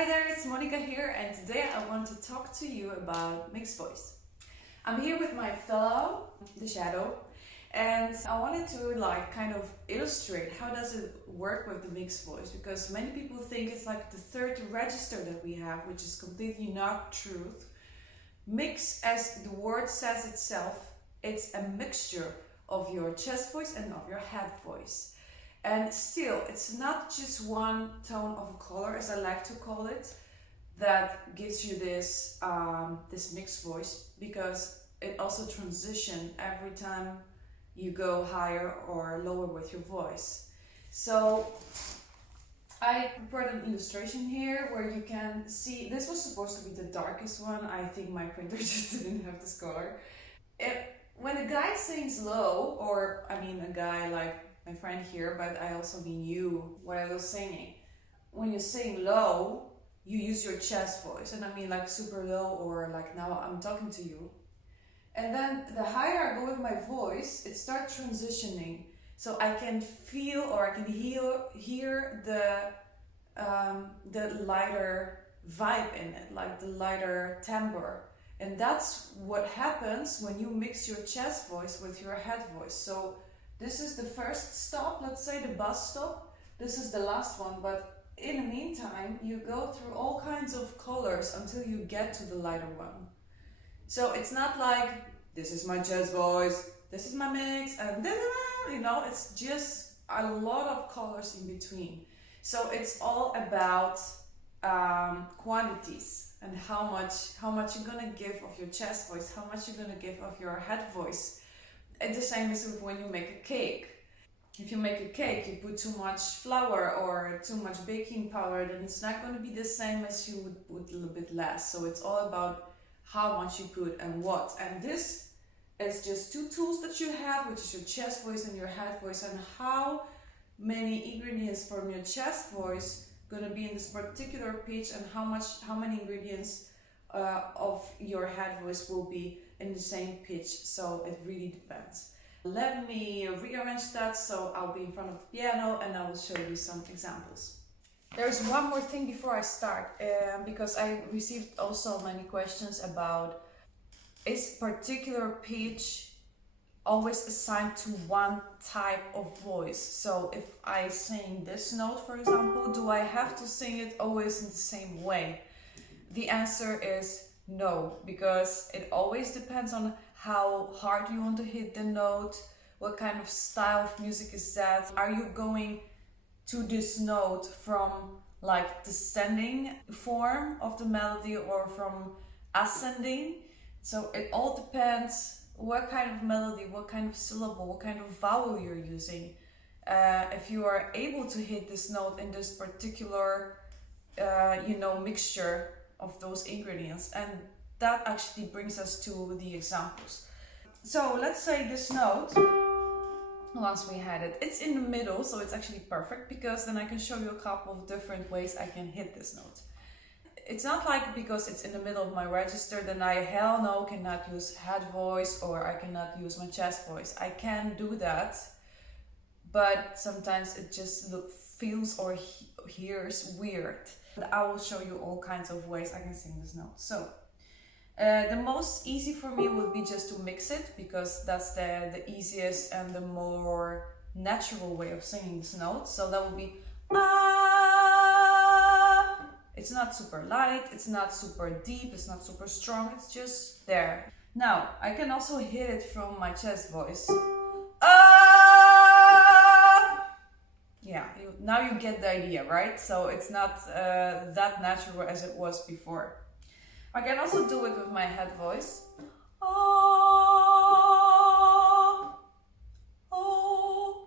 Hi there, it's Monica here, and today I want to talk to you about mixed voice. I'm here with my fellow, the shadow, and I wanted to kind of illustrate how does it work with the mixed voice, because many people think it's like the third register that we have, which is completely not true. Mix, as the word says itself, it's a mixture of your chest voice and of your head voice. And still, it's not just one tone of a color, as I like to call it, that gives you this this mixed voice, because it also transitions every time you go higher or lower with your voice. So I prepared an illustration here where you can see, this was supposed to be the darkest one. I think my printer just didn't have this color. When a guy sings low, or I mean a guy like my friend here, but I also mean you while you're singing. When you sing low, you use your chest voice, and I mean like super low, or like now I'm talking to you. And then the higher I go with my voice, it starts transitioning. So I can feel, or I can hear the lighter vibe in it, like the lighter timbre. And that's what happens when you mix your chest voice with your head voice. So this is the first stop, let's say the bus stop. This is the last one, but in the meantime, you go through all kinds of colors until you get to the lighter one. So it's not like, this is my chest voice, this is my mix, and it's just a lot of colors in between. So it's all about quantities and how much you're gonna give of your chest voice, how much you're gonna give of your head voice. And the same is with when you make a cake. If you make a cake, you put too much flour or too much baking powder, then it's not going to be the same as you would put a little bit less. So it's all about how much you put and what. And this is just two tools that you have, which is your chest voice and your head voice, and how many ingredients from your chest voice going to be in this particular pitch, and how many ingredients of your head voice will be in the same pitch. So it really depends. Let me rearrange that, so I'll be in front of the piano and I will show you some examples. There's one more thing before I start, because I received also many questions about, is particular pitch always assigned to one type of voice? So if I sing this note, for example, do I have to sing it always in the same way? The answer is no, because it always depends on how hard you want to hit the note, what kind of style of music is that. Are you going to this note from like descending form of the melody or from ascending? So it all depends what kind of melody, what kind of syllable, what kind of vowel you're using. If you are able to hit this note in this particular mixture of those ingredients. And that actually brings us to the examples. So let's say this note, once we had it, it's in the middle, so it's actually perfect, because then I can show you a couple of different ways I can hit this note. It's not like because it's in the middle of my register, then I cannot use head voice, or I cannot use my chest voice. I can do that, but sometimes it just feels or hears weird. But I will show you all kinds of ways I can sing this note. So the most easy for me would be just to mix it, because that's the easiest and the more natural way of singing this note. So that would be ah. It's not super light, it's not super deep, it's not super strong, it's just there. Now, I can also hit it from my chest voice. Yeah, now you get the idea, right? So it's not that natural as it was before. I can also do it with my head voice.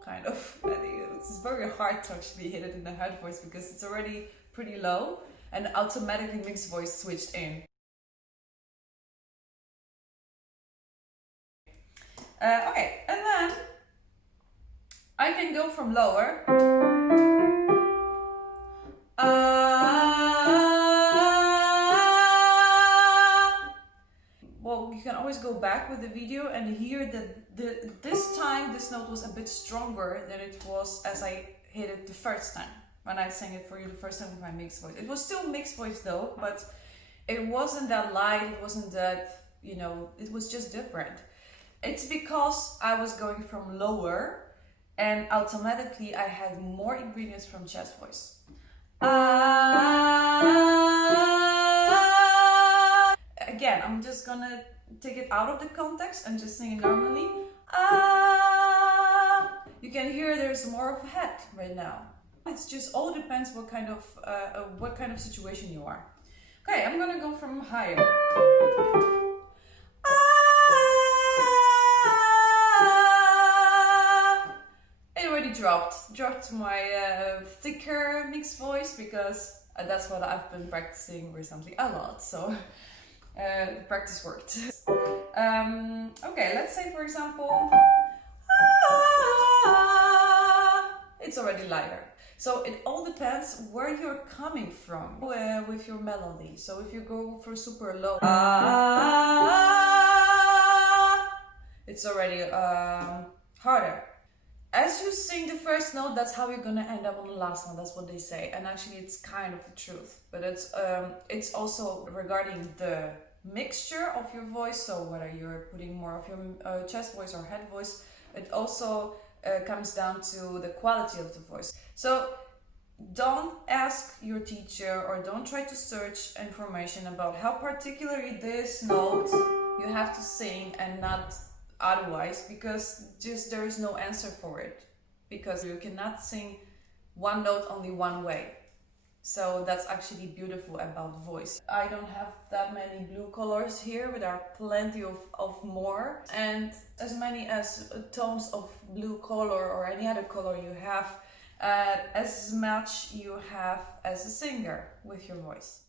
Kind of. It's very hard to actually hit it in the head voice, because it's already pretty low, and automatically mixed voice switched in. Okay, and then I can go from lower. Well, you can always go back with the video and hear that this time this note was a bit stronger than it was as I hit it the first time. when I sang it for you the first time with my mixed voice. It was still mixed voice though, but it wasn't that light, it wasn't that, you know, it was just different. It's because I was going from lower and automatically I had more ingredients from chest voice. Again, I'm just gonna take it out of the context and just sing it normally. You can hear there's more of a head right now. It's just all depends what kind of situation you are. Okay, I'm gonna go from higher. It already dropped to my thicker mixed voice because that's what I've been practicing recently a lot. So practice worked. Okay, let's say for example, it's already lighter. So it all depends where you're coming from with your melody. So if you go for super low, it's already harder. As you sing the first note, that's how you're gonna end up on the last one. That's what they say, and actually, it's kind of the truth. But it's also regarding the mixture of your voice. So whether you're putting more of your chest voice or head voice, it also comes down to the quality of the voice. So don't ask your teacher or don't try to search information about how particularly this note you have to sing and not otherwise, because just there is no answer for it, because you cannot sing one note only one way. So that's actually beautiful about voice. I don't have that many blue colors here, but there are plenty of more, and as many as tones of blue color or any other color you have, as much you have as a singer with your voice.